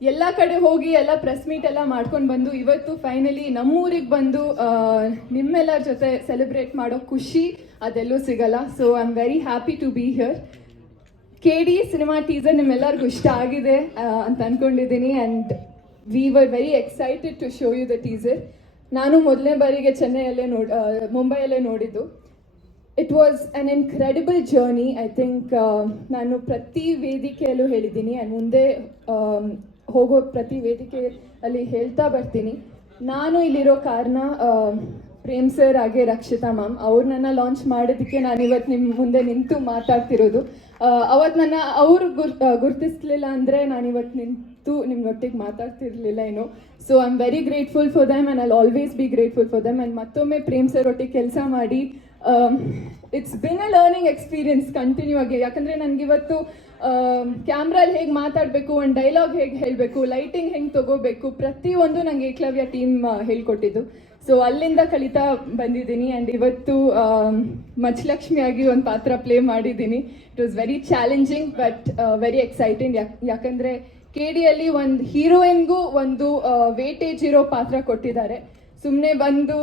ಎಲ್ಲ ಕಡೆ ಹೋಗಿ ಎಲ್ಲ ಪ್ರೆಸ್ ಮೀಟ್ ಎಲ್ಲ ಮಾಡ್ಕೊಂಡು ಬಂದು ಇವತ್ತು ಫೈನಲಿ ನಮ್ಮೂರಿಗೆ ಬಂದು ನಿಮ್ಮೆಲ್ಲರ ಜೊತೆ ಸೆಲೆಬ್ರೇಟ್ ಮಾಡೋ ಖುಷಿ ಅದೆಲ್ಲೂ ಸಿಗಲ್ಲ. So I am very happy to be here. KD cinema teaser ನಿಮ್ಮೆಲ್ಲರಿಗೂ ಇಷ್ಟ ಆಗಿದೆ ಅಂತ ಅನ್ಕೊಂಡಿದ್ದೀನಿ and we were very excited to show you the teaser. ನಾನು ಮೊದಲನೇ ಬಾರಿಗೆ ಚೆನ್ನೈಯಲ್ಲೇ ಮುಂಬೈಯಲ್ಲೇ ನೋಡಿದ್ದು. It was an incredible journey. I think ನಾನು ಪ್ರತಿ ವೇದಿಕೆಯಲ್ಲೂ ಹೇಳಿದ್ದೀನಿ ಆ್ಯಂಡ್ ಮುಂದೆ ಹೋಗೋ ಪ್ರತಿ ವೇದಿಕೆಯಲ್ಲಿ ಹೇಳ್ತಾ ಬರ್ತೀನಿ. ನಾನು ಇಲ್ಲಿರೋ ಕಾರಣ ಪ್ರೇಮ್ ಸರ್ ಹಾಗೆ ರಕ್ಷಿತಾ ಮ್ಯಾಮ್ ಅವ್ರನ್ನ ಲಾಂಚ್ ಮಾಡೋದಕ್ಕೆ ನಾನು ಇವತ್ತು ನಿಮ್ಮ ಮುಂದೆ ನಿಂತು ಮಾತಾಡ್ತಿರೋದು. ಅವತ್ತು ನನ್ನ ಅವರು ಗುರ್ತಿಸ್ಲಿಲ್ಲ ಅಂದರೆ ನಾನು ಇವತ್ತು ನಿಂತು ನಿಮ್ಮೊಟ್ಟಿಗೆ ಮಾತಾಡ್ತಿರ್ಲಿಲ್ಲ ಏನು. So I am very grateful for them and I always be grateful for them. And ಮತ್ತೊಮ್ಮೆ ಪ್ರೇಮ್ ಸರ್ ಒಟ್ಟಿಗೆ ಕೆಲಸ ಮಾಡಿ it's been a learning experience continue ಆಗಿ. ಯಾಕಂದರೆ ನನಗಿವತ್ತು ಕ್ಯಾಮ್ರಲ್ಲಿ ಹೇಗೆ ಮಾತಾಡಬೇಕು, ಒಂದು ಡೈಲಾಗ್ ಹೇಗೆ ಹೇಳಬೇಕು, ಲೈಟಿಂಗ್ ಹೆಂಗೆ ತೊಗೋಬೇಕು, ಪ್ರತಿಯೊಂದು ನನಗೆ ಏಕಲವ್ಯ ಟೀಮ್ ಹೇಳ್ಕೊಟ್ಟಿದ್ದು. ಸೊ ಅಲ್ಲಿಂದ ಕಲಿತಾ ಬಂದಿದ್ದೀನಿ ಆ್ಯಂಡ್ ಇವತ್ತು ಮಚ್ಚಲಕ್ಷ್ಮಿಯಾಗಿ ಒಂದು ಪಾತ್ರ ಪ್ಲೇ ಮಾಡಿದ್ದೀನಿ. It was very challenging but very exciting. ಯಾಕಂದರೆ KDಯಲ್ಲಿ ಒಂದು ಹೀರೋಯಿನ್ಗೂ ಒಂದು ವೇಟೇಜ್ ಇರೋ ಪಾತ್ರ ಕೊಟ್ಟಿದ್ದಾರೆ. ಸುಮ್ಮನೆ ಬಂದು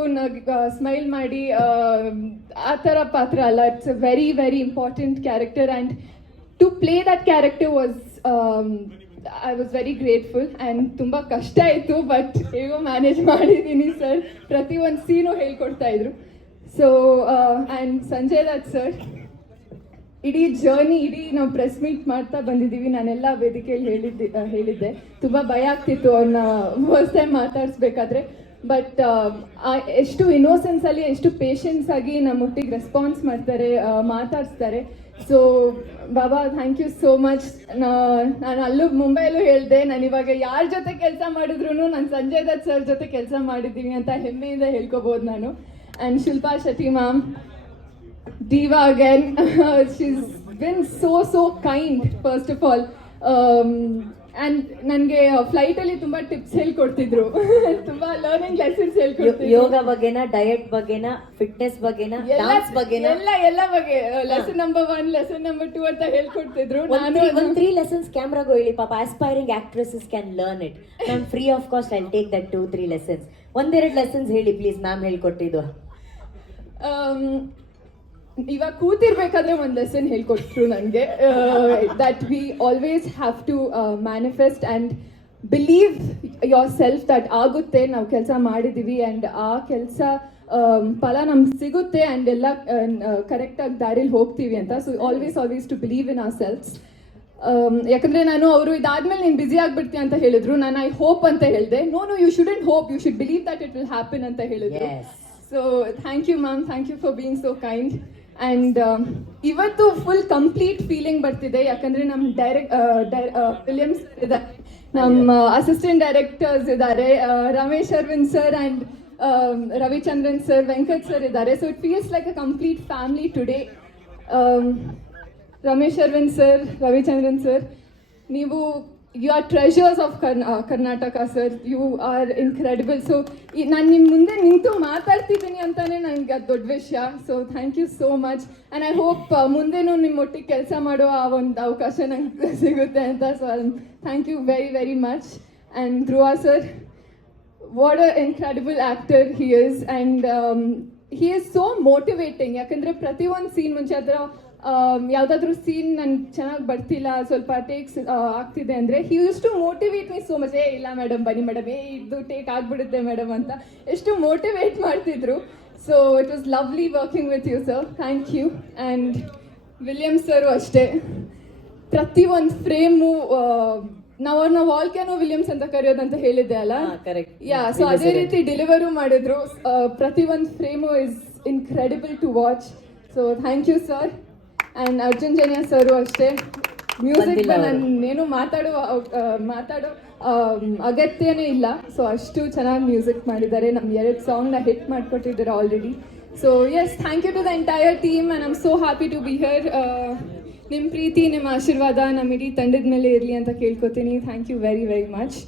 ಸ್ಮೈಲ್ ಮಾಡಿ ಆ ಥರ ಪಾತ್ರ ಅಲ್ಲ. It's a very very important character and to play that character was I was very grateful and ತುಂಬ ಕಷ್ಟ ಆಯಿತು ಬಟ್ ಹೇಗೋ ಮ್ಯಾನೇಜ್ ಮಾಡಿದ್ದೀನಿ ಸರ್. ಪ್ರತಿಯೊಂದು ಸೀನು ಹೇಳ್ಕೊಡ್ತಾ ಇದ್ರು. So and Sanjay Dutt sir ಇಡೀ ಜರ್ನಿ ನಾವು ಪ್ರೆಸ್ ಮೀಟ್ ಮಾಡ್ತಾ ಬಂದಿದ್ದೀವಿ. ನಾನೆಲ್ಲ ವೇದಿಕೆಯಲ್ಲಿ ಹೇಳಿದ್ದೆ ತುಂಬ ಭಯ ಆಗ್ತಿತ್ತು ಅವ್ರನ್ನ ಫಸ್ಟ್ ಟೈಮ್ ಮಾತಾಡಿಸ್ಬೇಕಾದ್ರೆ. ಬಟ್ ಎಷ್ಟು ಇನ್ನೋಸೆನ್ಸಲ್ಲಿ ಎಷ್ಟು ಪೇಷನ್ಸ್ ಆಗಿ ನಮ್ಮೊಟ್ಟಿಗೆ ರೆಸ್ಪಾನ್ಸ್ ಮಾಡ್ತಾರೆ, ಮಾತಾಡಿಸ್ತಾರೆ. So Baba thank you so much. ನಾನು ಅಲ್ಲೂ ಮುಂಬೈಯಲ್ಲೂ ಹೇಳಿದೆ, ನಾನು ಇವಾಗ ಯಾರ ಜೊತೆ ಕೆಲಸ ಮಾಡಿದ್ರು ನಾನು ಸಂಜಯ್ ದತ್ ಸರ್ ಜೊತೆ ಕೆಲಸ ಮಾಡಿದ್ದೀನಿ ಅಂತ ಹೆಮ್ಮೆಯಿಂದ ಹೇಳ್ಕೊಬೋದು ನಾನು. And Shilpa Shetty ma'am, diva again. She's been so kind first of all. And ನನಗೆ ಫ್ಲೈಟಲ್ಲಿ ತುಂಬ ಟಿಪ್ಸ್ ಹೇಳ್ಕೊಡ್ತಿದ್ರು, ತುಂಬ ಲರ್ನಿಂಗ್ ಲೆಸನ್ಸ್ ಹೇಳ್ಕೊಡ್ತಿದ್ರು. ಯೋಗ ಬಗ್ಗೆನಾ, ಡಯಟ್ ಬಗ್ಗೆನಾ, ಫಿಟ್ನೆಸ್ ಬಗ್ಗೆನಾ, ಡಾನ್ಸ್ ಬಗ್ಗೆನಾ, ಎಲ್ಲ ಬಗ್ಗೆ ಲೆಸನ್ ನಂಬರ್ 1 ಲೆಸನ್ ನಂಬರ್ 2 ಅಂತ ಹೇಳ್ಕೊಡ್ತಿದ್ರು. ನಾನು 3 lessons ಕ್ಯಾಮ್ರಾಗೂ ಹೇಳಿ ಪಾಪ aspiring actresses can learn it. Ma'am free of cost I take that 2-3 lessons. 1-2 lessons ಹೇಳಿ ಪ್ಲೀಸ್ ಮ್ಯಾಮ್ ಹೇಳ್ಕೊಟ್ಟಿದ್ದು. ಇವಾಗ ಕೂತಿರ್ಬೇಕಾದ್ರೆ ಒಂದು ಲೆಸನ್ ಹೇಳ್ಕೊಟ್ರು ನನಗೆ, that we always have to manifest and believe yourself that ಆಗುತ್ತೆ, ನಾವು ಕೆಲಸ ಮಾಡಿದ್ದೀವಿ ಆ್ಯಂಡ್ ಆ ಕೆಲಸ ಫಲ ನಮ್ಗೆ ಸಿಗುತ್ತೆ ಆ್ಯಂಡ್ ಎಲ್ಲ ಕರೆಕ್ಟಾಗಿ ದಾರಿಲಿ ಹೋಗ್ತೀವಿ ಅಂತ. So always to believe in ourselves. ಯಾಕಂದರೆ ನಾನು ಅವರು ಇದಾದ್ಮೇಲೆ ನೀನು ಬ್ಯುಸಿ ಆಗಿಬಿಡ್ತೀಯ ಅಂತ ಹೇಳಿದ್ರು. ನಾನು ಐ ಹೋಪ್ ಅಂತ ಹೇಳಿದೆ. No you shouldn't hope, you should believe that it will happen ಅಂತ ಹೇಳಿದ್ರು. So thank you ma'am, thank you for being so kind. And ಇವತ್ತು ಫುಲ್ ಕಂಪ್ಲೀಟ್ ಫೀಲಿಂಗ್ ಬರ್ತಿದೆ. ಯಾಕಂದರೆ ನಮ್ಮ ಫಿಲಿಮ್ಸ್ ಇದ್ದಾರೆ, ನಮ್ಮ ಅಸಿಸ್ಟೆಂಟ್ ಡೈರೆಕ್ಟರ್ಸ್ ಇದ್ದಾರೆ, Ramesh Aravind sir and Ravichandran sir, Venkat sir ಇದ್ದಾರೆ. So it feels like a complete family today. Ramesh Aravind sir, Ravichandran sir, ನೀವು you are treasures of Karnataka sir. You are incredible. So ನಾನು ನಿಮ್ಮ ಮುಂದೆ ನಿಂತು ಮಾತಾಡ್ತಿದ್ದೀನಿ ಅಂತಲೇ ನನಗೆ ಅದು ದೊಡ್ಡ ವಿಷಯ. So thank you so much and I hope ಮುಂದೆನೂ ನಿಮ್ಮೊಟ್ಟಿಗೆ ಕೆಲಸ ಮಾಡೋ ಆ ಒಂದು ಅವಕಾಶ ನಂಗೆ ಸಿಗುತ್ತೆ ಅಂತ. So thank you very very much. And Dhruva sir, what a incredible actor he is and he is so motivating. ಯಾಕಂದರೆ ಪ್ರತಿಯೊಂದು ಸೀನ್ ಮುಂಚೆ ಅದರ ಯಾವುದಾದ್ರೂ ಸೀನ್ ನನ್ಗೆ ಚೆನ್ನಾಗಿ ಬರ್ತಿಲ್ಲ, ಸ್ವಲ್ಪ ಟೇಕ್ಸ್ ಆಗ್ತಿದೆ ಅಂದರೆ he use to motivate me so much. ಇಲ್ಲ ಮೇಡಮ್ ಬನ್ನಿ ಮೇಡಮ್, ಇದು ಟೇಕ್ ಆಗಿಬಿಡುತ್ತೆ ಮೇಡಮ್ ಅಂತ ಎಷ್ಟು ಮೋಟಿವೇಟ್ ಮಾಡ್ತಿದ್ರು. So it was lovely working with you sir, thank you. And William sir ಅಷ್ಟೇ, ಪ್ರತಿಯೊಂದು ಫ್ರೇಮು ನಾವು ಅವ್ರನ್ನ ವಾಲ್ಕ್ಯಾನೋ ವಿಲಿಯಮ್ಸ್ ಅಂತ ಕರೆಯೋದಂತ ಹೇಳಿದ್ದೆ ಅಲ್ಲ, ಯಾ. ಸೊ ಅದೇ ರೀತಿ ಡೆಲಿವರು ಮಾಡಿದ್ರು. ಪ್ರತಿಯೊಂದು frame is incredible to watch. So thank you sir. And Arjun Janya sir ಅಷ್ಟೇ, ಮ್ಯೂಸಿಕ್ ನಾನೇನು ಮಾತಾಡೋ ಅಗತ್ಯನೇ ಇಲ್ಲ. ಸೊ ಅಷ್ಟು ಚೆನ್ನಾಗಿ ಮ್ಯೂಸಿಕ್ ಮಾಡಿದ್ದಾರೆ. ನಮ್ಮ 2 ಸಾಂಗ್ನ ಹಿಟ್ ಮಾಡಿಕೊಟ್ಟಿದ್ದಾರೆ already. So yes, thank you to the entire team and I am so happy to be here. ನಿಮ್ಮ ಪ್ರೀತಿ, ನಿಮ್ಮ ಆಶೀರ್ವಾದ ನಮ್ಮ ಇಡೀ ತಂಡದ ಮೇಲೆ ಇರಲಿ ಅಂತ ಕೇಳ್ಕೊತೀನಿ. Thank you very very much.